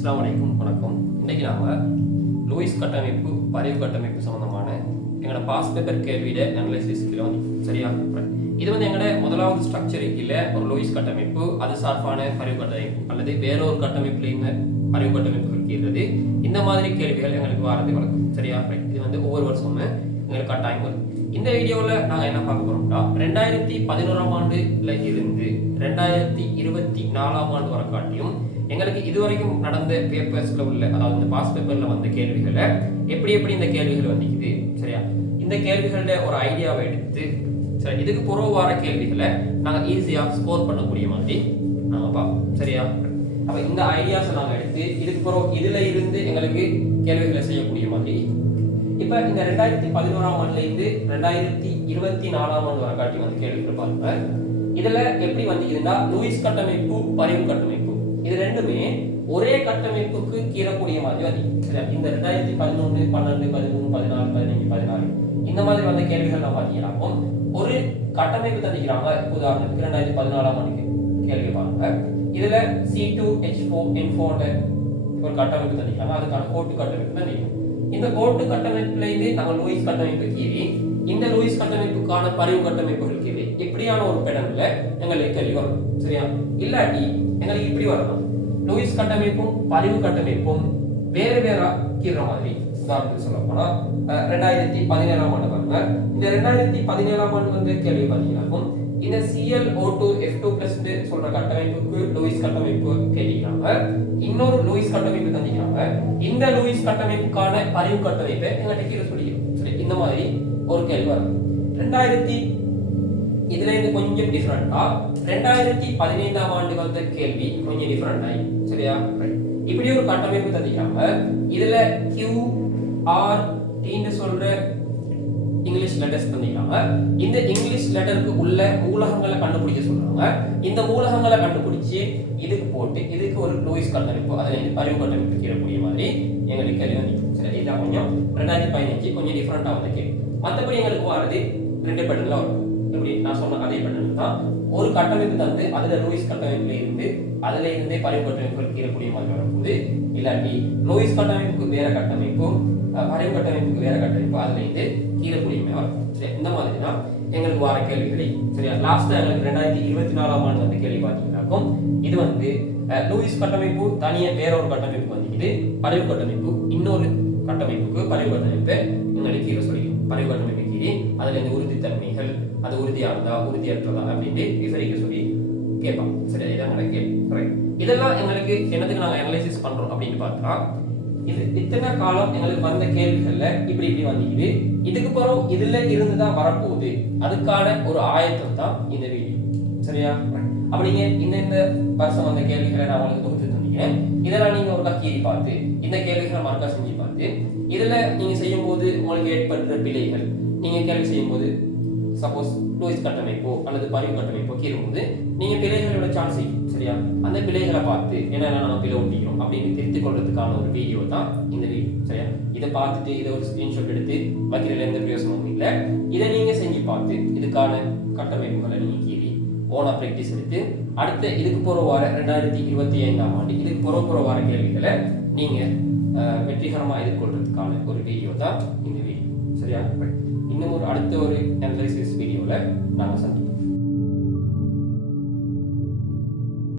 அஸ்ஸலாமு அலைக்கும் வணக்கம். இன்றைக்கி நாம் லூயிஸ் கட்டமைப்பு பரிவு கட்டமைப்பு சம்மந்தமான எங்களோட பாஸ் பேப்பர் கேள்வியோட அனலைசிஸ்ல வந்து சரியா. இது வந்து எங்களோட முதலாவது ஸ்ட்ரக்சர் இல்லை ஒரு லூயிஸ் கட்டமைப்பு அது சார்பான பரிவு கட்டமைப்பு அல்லது வேறொரு கட்டமைப்புலையுமே பரிவு கட்டமைப்பு இருக்கிறது. இந்த மாதிரி கேள்விகள் எங்களுக்கு வாரது வழக்கம் சரியா. இது வந்து ஒவ்வொரு வருஷமும் எங்களுக்கு கட்டாயம் வரும். இந்த வீடியோவில் நாங்கள் என்ன பார்க்க போறோம்னா 2011ஆம் ஆண்டுல இருந்து 2024ஆம் ஆண்டு வரை காட்டியும் எங்களுக்கு இதுவரைக்கும் நடந்த பேப்பர்ஸ்ல உள்ள அதாவது இந்த பாஸ் பேப்பர்ல வந்த கேள்விகளை எப்படி இந்த கேள்விகள் வந்துக்குது சரியா. இந்த கேள்விகளோட ஒரு ஐடியாவை எடுத்து சரி இதுக்கு புறவு வர கேள்விகளை நாங்கள் ஈஸியா ஸ்கோர் பண்ணக்கூடிய மாதிரி நாம பார்ப்போம் சரியா. அப்ப இந்த ஐடியாஸை நாங்கள் எடுத்து இதுக்கு புறவு இதுல இருந்து எங்களுக்கு கேள்விகளை செய்யக்கூடிய மாதிரி இப்ப இந்த 2011ஆம் ஆண்டுல இருந்து 2024ஆம் ஆண்டு வரை காட்டி வந்து கேள்விகள் பாருங்க. இதுல எப்படி வந்துக்குதுன்னா லூயிஸ் கட்டமைப்பு பரிவு கட்டமைப்பு இது ரெண்டுமே ஒரே கட்டமைப்புக்கு கீழக்கூடிய மாதிரி வந்து இந்த 2011 12 13 14 15 16 இந்த மாதிரி வந்த கேள்விகள் நான் பாத்தீங்கன்னா ஒரு கட்டமைப்பு தந்திக்கிறாங்க. உதாரணத்துக்கு 2014ஆம் ஆண்டுக்கு கேள்வி பாருங்க. இதுல C2H4N4 ஒரு கட்டமைப்பு தந்திக்கிறாங்க. அதுக்கான கோட்டு கட்டமைப்பு தான் இந்த கோட்டு கட்டமைப்புல இருந்து நாங்கள் லூயிஸ் கட்டமைப்பு கீழே இந்த லூயிஸ் கட்டமைப்புக்கான பரிவு கட்டமைப்புகள் கீழே இப்படியான ஒரு பேட்டர்ன்ல எங்களுக்கு கேள்வி வரும் சரியா. இல்லாட்டி எங்களுக்கு இப்படி வரணும் லூயிஸ் கட்டமைப்பும் பரிவு கட்டமைப்பும் வேற கீற மாதிரி. உதாரணத்துக்கு சொல்ல போனா 2017ஆம் ஆண்டு பாருங்க. இந்த 2017ஆம் ஆண்டு வந்து கேள்வி பார்த்தீங்கன்னா இந்த ClO2F2+ சொல்ற கட்டமைப்புக்கு லூயிஸ் கட்டமைப்பு கேட்டிருக்காங்க. இன்னொரு லூயிஸ் கட்டமைப்பு தந்திக்கிறாங்க. இந்த லூயிஸ் கட்டமைப்புக்கான பரிவு கட்டமைப்பை எங்கள்கிட்ட கீழே சொல்லிக்கிறோம் சரி. இந்த மாதிரி ஒரு கேள்வி வரும். இதுல இருந்து கொஞ்சம் டிஃபரெண்டா 2015ஆம் ஆண்டு வந்த கேள்வி கொஞ்சம் டிஃபரெண்ட் ஆகி சரியா. இப்படி ஒரு கட்டமைப்பு தந்திக்கிறாங்க. இதுல QRT சொல்ற இங்கிலீஷ் லெட்டர்ஸ் தந்திக்கிறாங்க. இந்த இங்கிலீஷ் லெட்டருக்கு உள்ள மூலகங்களை கண்டுபிடிக்க சொல்றாங்க. இந்த மூலகங்களை கண்டுபிடிச்சு இதுக்கு போட்டு இதுக்கு ஒரு லூயிஸ் கட்டமைப்பு அதுல இருந்து பரிவு கட்டமைப்பு கீழக்கூடிய மாதிரி எங்களுக்கு கேள்வி வந்து சரி. இதான் கொஞ்சம் 2015 கொஞ்சம் டிஃபரெண்டா வந்து கேள்வி. மற்றபடி எங்களுக்கு வரது ரெண்டு பேட்டர்ல வரும். எப்படி நான் சொன்ன அதே பேட்டர்ன் தான். ஒரு கட்டமைப்பு தந்து அதுல லூயிஸ் கட்டமைப்புல இருந்து அதுல இருந்தே பரிவு கட்டமைப்புகள் கீழக்கூடிய மாதிரி வரும்போது இல்லாட்டி லூயிஸ் கட்டமைப்புக்கு வேற கட்டமைப்பும் பரிவு கட்டமைப்புக்கு வேற கட்டமைப்பு அதுல இருந்து கீழக்கூடியமே வரும் சரி. இந்த மாதிரி தான் எங்களுக்கு வர கேள்விகளை சரியா. லாஸ்ட் எங்களுக்கு 2024ஆம் ஆண்டு வந்து கேள்வி பார்த்தீங்கன்னாக்கும் இது வந்து லூயிஸ் கட்டமைப்பு தனியா வேற ஒரு கட்டமைப்பு வந்துக்குது. பரிவு கட்டமைப்பு இன்னொரு கட்டமைப்புக்கு பரிவு கட்டமைப்பை எங்களுக்கு கீழே சொல்லிடும். பரிவு கட்டமைப்பு கீழே அதுல இருந்து உறுதித்தன்மைகள் அது உறுதியானதா உறுதியற்றதா அப்படின்னு விவரிக்க சொல்லி கேட்பாங்க சரி. இதான் கேள்வி. இதெல்லாம் எங்களுக்கு என்னதுக்கு நாங்க அனலைசிஸ் பண்றோம் அப்படின்னு பார்த்தா இது இத்தனை காலம் எங்களுக்கு வந்த கேள்விகள்ல இப்படி வந்துக்குது. இதுக்கு பிறகு இதுல இருந்துதான் வரப்போகுது. அதுக்கான ஒரு ஆயத்தம் தான் இந்த வீடியோ சரியா. அப்படிங்க இந்த வருஷம் வந்த கேள்விகளை நான் உங்களுக்கு தொகுத்து தந்தீங்க. இதெல்லாம் நீங்க ஒரு கீறி பார்த்து இந்த கேள்விகளை மறக்கா செஞ்சு பார்த்து இதுல நீங்க செய்யும் போது உங்களுக்கு ஏற்படுற பிழைகள் நீங்க கேள்வி செய்யும் போது சப்போஸ் லூயிஸ் கட்டமைப்போ அல்லது பரிவு கட்டமைப்போ கீழும்போது நீங்க பிழைகளோட சான்ஸ் சரியா. அந்த பிழைகளை பார்த்து என்னென்ன நம்ம பிழை ஒட்டிக்கிறோம் அப்படின்னு திருத்திக் கொள்றதுக்கான ஒரு வீடியோ தான் இந்த வீடியோ சரியா. இதை பார்த்துட்டு இதை ஒரு ஸ்கிரீன்ஷாட் எடுத்து வைக்கிறதுல எந்த பிரயோசனமும் இல்லை. இதை நீங்க செஞ்சு பார்த்து இதுக்கான கட்டமைப்புகளை நீங்க கீறி ஓனா பிராக்டிஸ் எடுத்து அடுத்த இதுக்கு போற வார 2025ஆம் ஆண்டு இதுக்கு போற வார கேள்விகளை நீங்க வெற்றிகரமா எதிர்கொள்றதுக்கான ஒரு வீடியோ தான் இந்த வீடியோ சரியா. இன்னும் அடுத்த ஒரு அனலைசிஸ் வீடியோல நாங்கள் சந்திப்போம்.